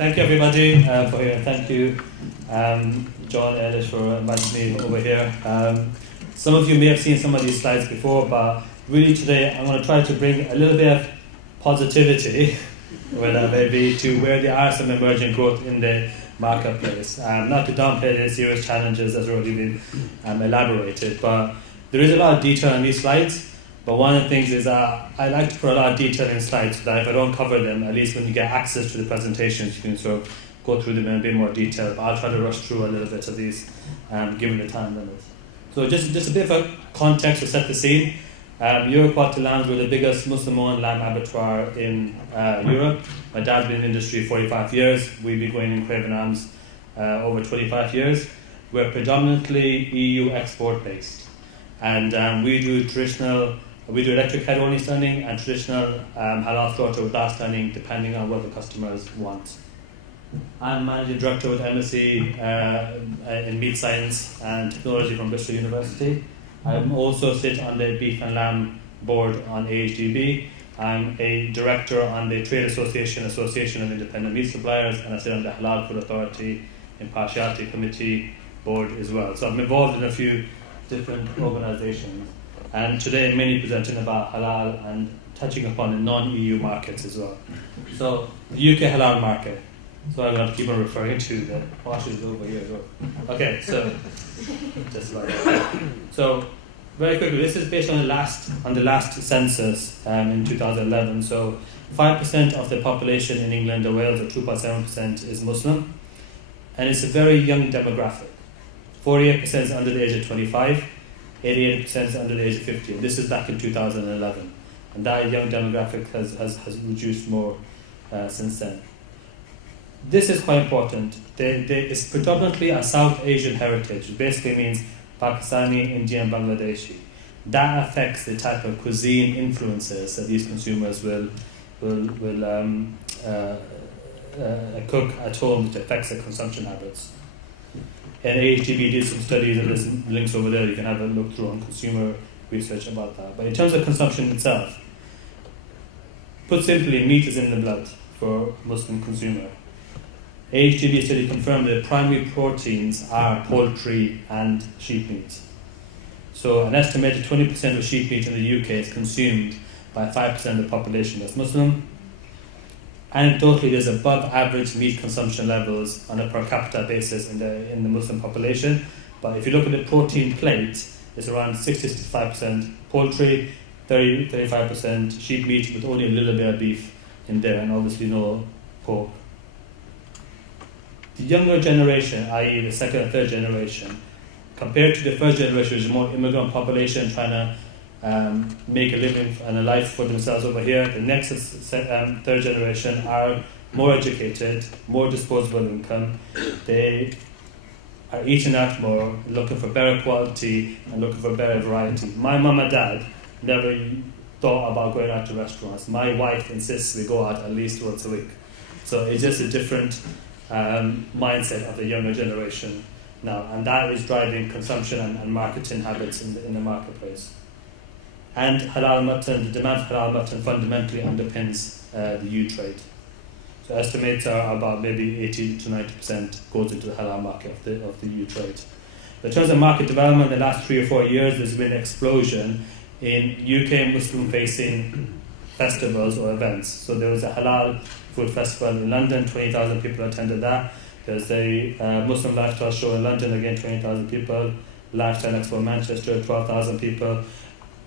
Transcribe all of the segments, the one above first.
Thank you everybody for here. Thank you, John Ellis, for inviting me over here. Some of you may have seen some of these slides before, but really today I'm going to try to bring a little bit of positivity, where that may be, to where there are some emerging growth in the marketplace. Not to downplay the serious challenges that's already been elaborated, but there is a lot of detail on these slides. But one of the things is I like to put a lot of detail in slides so that if I don't cover them, at least when you get access to the presentations, you can sort of go through them in a bit more detail. But I'll try to rush through a little bit of these, given the time limits. So just a bit of a context to set the scene. Euroquat Lambs were the biggest Muslim-owned lamb abattoir in Europe. My dad's been in the industry 45 years. We've been going in Craven Arms over 25 years. We're predominantly EU export-based. And we do electric head only stunning and traditional halal slaughter with glass stunning, depending on what the customers want. I'm managing director with MSc in meat science and technology from Bristol University. I also sit on the beef and lamb board on AHDB. I'm a director on the Trade Association of Independent Meat Suppliers, and I sit on the Halal Food Authority Impartiality Committee board as well. So I'm involved in a few different organisations, and today I'm mainly presenting about halal and touching upon the non-EU markets as well. So the UK halal market. So I'm going to keep on referring to the washes over here as well. Okay, so just like that. So very quickly, this is based on the last census in 2011. So 5% of the population in England or Wales, or 2.7%, is Muslim, and it's a very young demographic. 48% is under the age of 25, 88% is under the age of 50. And this is back in 2011. And that young demographic has reduced more since then. This is quite important. It's predominantly a South Asian heritage, which basically means Pakistani, Indian, Bangladeshi. That affects the type of cuisine influences that these consumers will cook at home, which affects their consumption habits. And AHTB did some studies, and there's links over there you can have a look through on consumer research about that. But in terms of consumption itself, put simply, meat is in the blood for Muslim consumer. AHTB study confirmed that primary proteins are poultry and sheep meat. So an estimated 20% of sheep meat in the UK is consumed by 5% of the population that's Muslim. Anecdotally, there's above average meat consumption levels on a per capita basis in the Muslim population. But if you look at the protein plate, it's around 60-65% poultry, 30-35% sheep meat, with only a little bit of beef in there, and obviously no pork. The younger generation, i.e. the second and third generation, compared to the first generation, which is more immigrant population trying to make a living and a life for themselves over here, the next third generation are more educated, more disposable income. They are eating out more, looking for better quality and looking for better variety. My mum and dad never thought about going out to restaurants. My wife insists we go out at least once a week. So it's just a different mindset of the younger generation now, and that is driving consumption and marketing habits in the marketplace. And halal mutton, the demand for halal mutton fundamentally underpins the EU trade. So estimates are about maybe 80-90% goes into the halal market of the EU trade. But in terms of market development, in the last 3 or 4 years, there's been an explosion in UK Muslim-facing festivals or events. So there was a halal food festival in London, 20,000 people attended that. There's a Muslim lifestyle show in London, again 20,000 people. Lifestyle Expo Manchester, 12,000 people.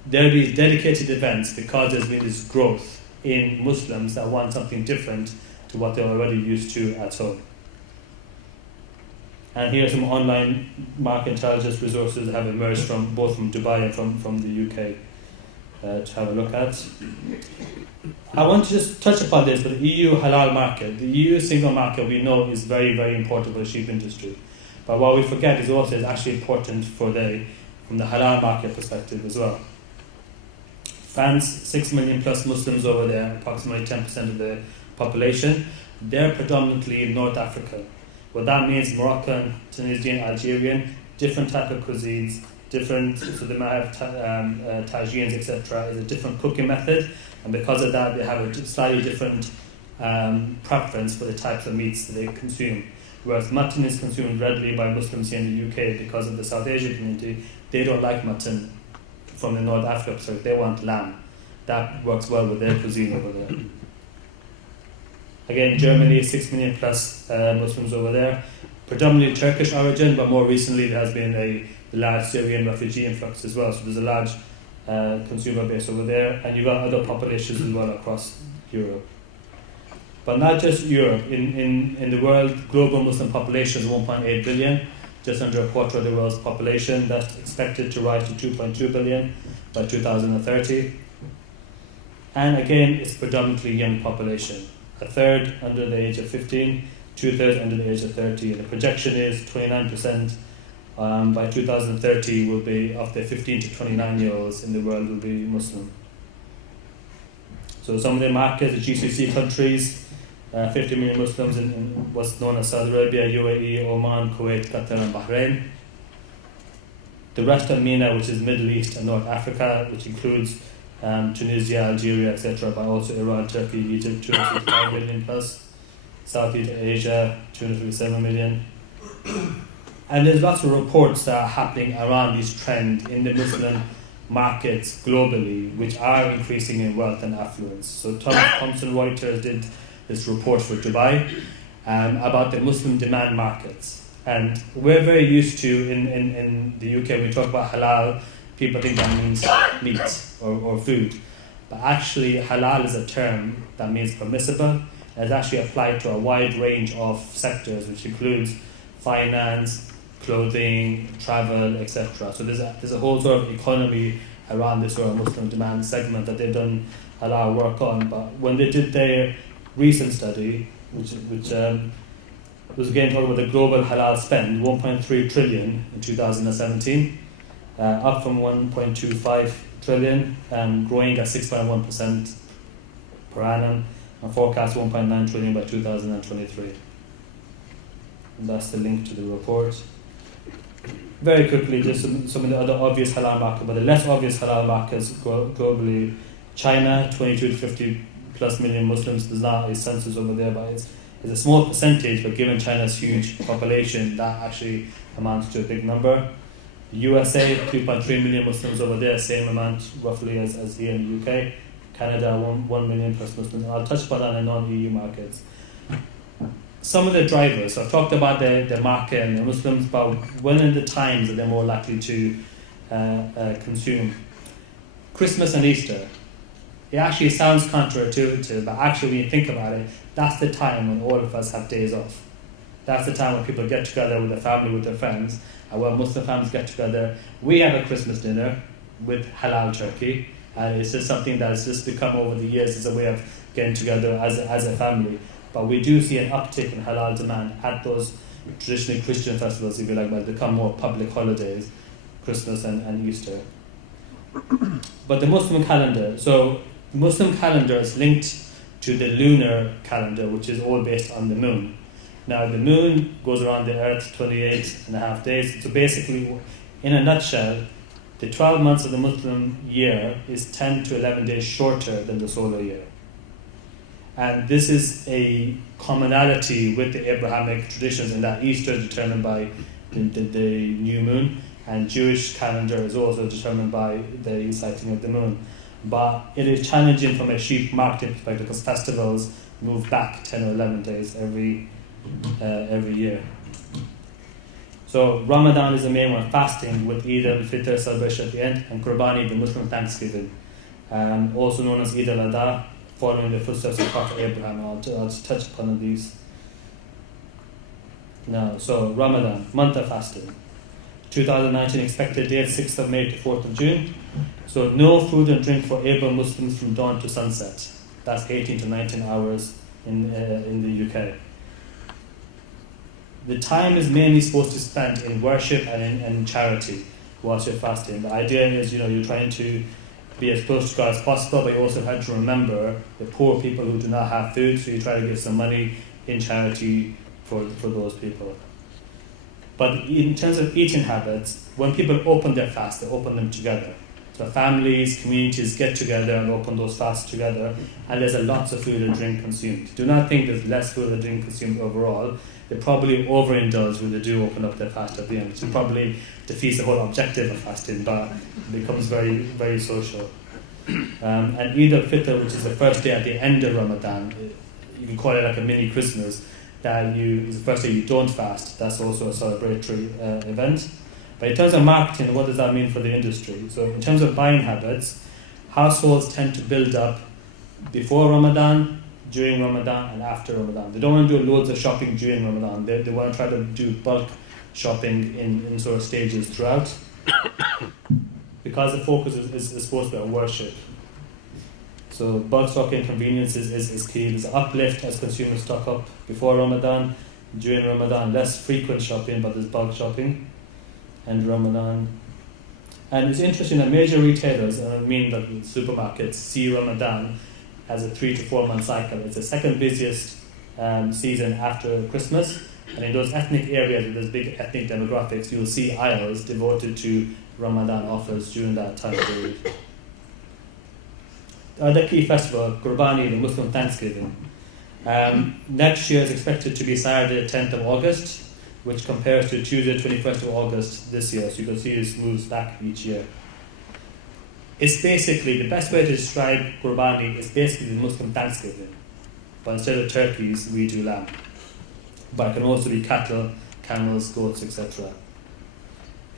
There are these dedicated events because there's been this growth in Muslims that want something different to what they're already used to at home. And here are some online market intelligence resources that have emerged from both from Dubai and from the UK to have a look at. I want to just touch upon this, but the EU halal market, the EU single market, we know is very, very important for the sheep industry. But what we forget is also it's actually important from the halal market perspective as well. France, 6 million plus Muslims over there, approximately 10% of the population. They're predominantly in North Africa. What that means, Moroccan, Tunisian, Algerian, different type of cuisines, so they might have tagines, etc. It's a different cooking method, and because of that, they have a slightly different preference for the types of meats that they consume. Whereas mutton is consumed readily by Muslims here in the UK because of the South Asian community. They don't like mutton from the North Africa perspective. They want lamb. That works well with their cuisine over there. Again, Germany, 6 million plus Muslims over there. Predominantly Turkish origin, but more recently there has been a large Syrian refugee influx as well. So there's a large consumer base over there. And you've got other populations as well across Europe. But not just Europe. In the world, global Muslim population is 1.8 billion, just under a quarter of the world's population. That's expected to rise to 2.2 billion by 2030. And again, it's predominantly young population. A third under the age of 15, 2/3 under the age of 30. And the projection is 29% by 2030 will be of the 15 to 29-year-olds in the world will be Muslim. So some of the markets, the GCC countries, 50 million Muslims in what's known as Saudi Arabia, UAE, Oman, Kuwait, Qatar and Bahrain. The rest of MENA, which is Middle East and North Africa, which includes Tunisia, Algeria, etc., but also Iran, Turkey, Egypt, 265 million plus. Southeast Asia, 257 million. And there's lots of reports that are happening around this trend in the Muslim markets globally, which are increasing in wealth and affluence. So Thomson Reuters did this report for Dubai about the Muslim demand markets. And we're very used to, in the UK, when we talk about halal, people think that means meat or food. But actually, halal is a term that means permissible. And it's actually applied to a wide range of sectors, which includes finance, clothing, travel, etc. So there's a whole sort of economy around this sort of Muslim demand segment that they've done a lot of work on. But when they did their recent study, which was again talking about the global halal spend, 1.3 trillion in 2017, up from 1.25 trillion, growing at 6.1% per annum, and forecast 1.9 trillion by 2023. And that's the link to the report. Very quickly, just some of the other obvious halal markets, but the less obvious halal markets globally. China, 22 to 50 plus million Muslims. There's not a census over there, but it's a small percentage, but given China's huge population, that actually amounts to a big number. USA, 2.3 million Muslims over there, same amount roughly as here in the UK. Canada, 1 million plus Muslims. I'll touch upon that in non-EU markets. Some of the drivers, so I've talked about the market and the Muslims, but when are the times that they're more likely to consume? Christmas and Easter. It actually sounds counterintuitive, but actually when you think about it, that's the time when all of us have days off. That's the time when people get together with their family, with their friends, and when Muslim families get together. We have a Christmas dinner with halal turkey, and it's just something that's just become over the years as a way of getting together as a family. But we do see an uptick in halal demand at those traditionally Christian festivals, if you like, but become more public holidays, Christmas and Easter. But the Muslim calendar, so the Muslim calendar is linked to the lunar calendar, which is all based on the moon. Now the moon goes around the earth 28.5 days. So basically, in a nutshell, the 12 months of the Muslim year is 10 to 11 days shorter than the solar year. And this is a commonality with the Abrahamic traditions in that Easter is determined by the new moon, and Jewish calendar is also determined by the sighting of the moon. But it is challenging from a sheep market perspective because festivals move back 10 or 11 days every year. So Ramadan is the main one, fasting with Eid al-Fitr celebration at the end, and Qurbani, the Muslim Thanksgiving, also known as Eid al-Adha, following the footsteps of Prophet Abraham. I'll just touch upon these now. So Ramadan, month of fasting. 2019 expected date 6th of May to 4th of June. So no food and drink for able Muslims from dawn to sunset. That's 18 to 19 hours in the UK. The time is mainly supposed to spend in worship and in charity whilst you're fasting. The idea is, you're trying to be as close to God as possible, but you also have to remember the poor people who do not have food, so you try to give some money in charity for those people. But in terms of eating habits, when people open their fast, they open them together. So families, communities get together and open those fasts together, and there's lots of food and drink consumed. Do not think there's less food and drink consumed overall. They probably overindulge when they do open up their fast at the end, which probably defeats the whole objective of fasting, but becomes very, very social. And Eid al-Fitr, which is the first day at the end of Ramadan, you can call it like a mini Christmas, that is the first day you don't fast. That's also a celebratory event. But in terms of marketing, what does that mean for the industry? So in terms of buying habits, households tend to build up before Ramadan, during Ramadan, and after Ramadan. They don't want to do loads of shopping during Ramadan. They want to try to do bulk shopping in sort of stages throughout. Because the focus is supposed to be on worship. So bulk stocking convenience is key. There's an uplift as consumers stock up before Ramadan. During Ramadan, less frequent shopping, but there's bulk shopping. And Ramadan. And it's interesting that major retailers, I mean like supermarkets, see Ramadan as a 3 to 4 month cycle. It's the second busiest season after Christmas. And in those ethnic areas with those big ethnic demographics, you'll see aisles devoted to Ramadan offers during that time period. The other key festival, Qurbani, the Muslim Thanksgiving. Next year is expected to be Saturday, 10th of August, which compares to Tuesday, 21st of August this year. So you can see this moves back each year. It's basically, the best way to describe Qurbani is basically the Muslim Thanksgiving. But instead of turkeys, we do lamb. But it can also be cattle, camels, goats, etc.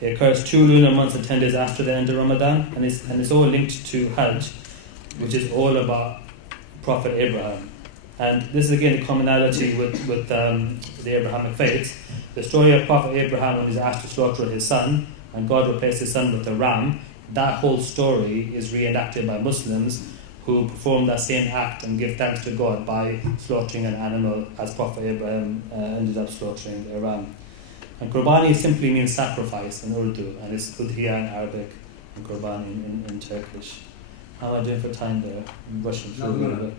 It occurs 2 lunar months and 10 days after the end of Ramadan, and it's all linked to Hajj, which is all about Prophet Abraham. And this is again the commonality with the Abrahamic faith. The story of Prophet Abraham when he's asked to slaughter his son, and God replaced his son with a ram, that whole story is reenacted by Muslims who perform that same act and give thanks to God by slaughtering an animal, as Prophet Abraham ended up slaughtering a ram. And Qurbani simply means sacrifice in Urdu, and it's Udhiya in Arabic, and Qurbani in Turkish. How am I doing for time there? I'm rushing through a little bit.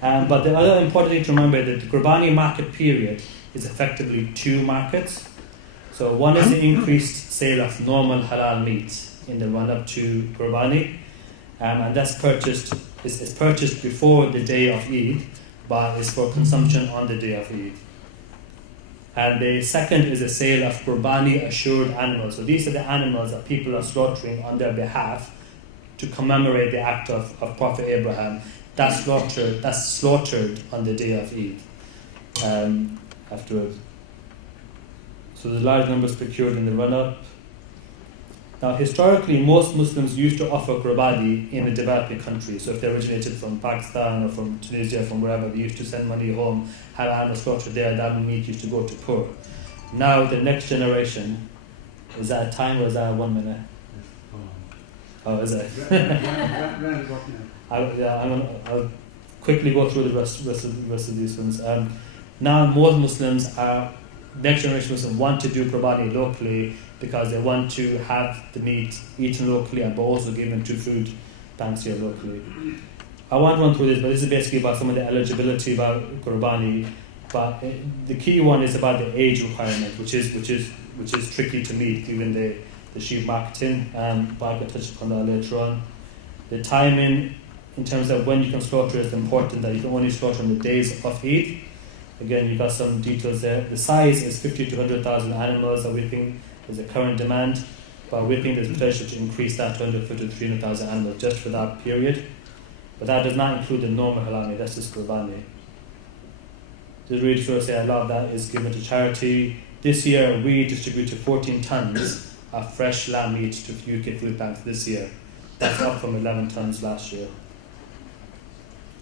But the other important thing to remember is that the Qurbani market period is effectively 2 markets. So one is the increased sale of normal halal meat in the run-up to Qurbani, and that's purchased before the day of Eid, but is for consumption on the day of Eid. And the second is the sale of Qurbani assured animals. So these are the animals that people are slaughtering on their behalf to commemorate the act of Prophet Abraham. That's slaughtered on the day of Eid afterwards. So the large numbers procured in the run-up. Now historically, most Muslims used to offer Qurbani in the developing countries. So if they originated from Pakistan or from Tunisia, from wherever, they used to send money home, have animals slaughtered there, that meat used to go to poor. Now the next generation, is that a time or is that 1 minute? Oh, is it? I'll quickly go through the rest of these ones. Now most Muslims next generation Muslims want to do Qurbani locally because they want to have the meat eaten locally and but also given to food banks here locally. I won't run through this, but this is basically about some of the eligibility about Qurbani. But the key one is about the age requirement, which is tricky to meet given the sheep marketing. But I can touch upon that later on. The timing in terms of when you can slaughter is important, that you can only slaughter on the days of Eid. Again, you've got some details there. The size is 50 to 100,000 animals that we think is the current demand, but we think there's potential to increase that to 150 to 300,000 animals just for that period. But that does not include the normal halal meat, that's just Qurbani. Just really sort of say a lot of that is given to charity. This year we distributed 14 tons of fresh lamb meat to UK food banks this year. That's up from 11 tons last year.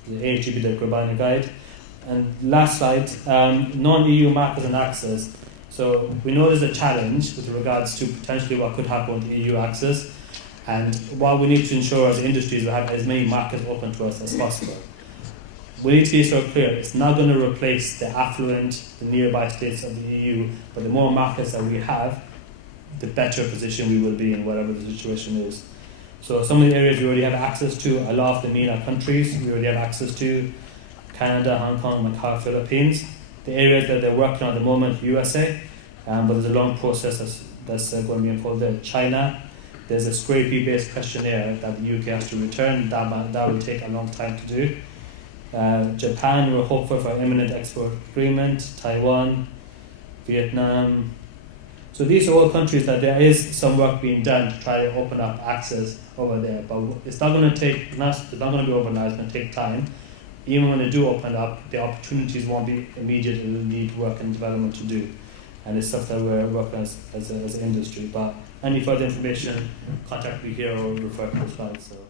The AHGB, the Qurbani guide. And last slide, non-EU markets and access. So we know there's a challenge with regards to potentially what could happen with EU access, and what we need to ensure as industries we have as many markets open to us as possible. We need to be so clear, it's not going to replace the affluent, the nearby states of the EU, but the more markets that we have, the better position we will be in whatever the situation is. So some of the areas we already have access to, a lot of the MENA countries we already have access to, Canada, Hong Kong, Macau, Philippines. The areas that they're working on at the moment, USA, but there's a long process that's going to be unfolded there. China, there's a scrapey-based questionnaire that the UK has to return. That will take a long time to do. Japan, we're hopeful for imminent export agreement. Taiwan, Vietnam. So these are all countries that there is some work being done to try to open up access over there. But it's not going to be overnight. It's going to take time. Even when they do open up, the opportunities won't be immediate. It will need work and development to do. And it's stuff that we're working as an industry. But any further information, contact me here or refer to the slides. So.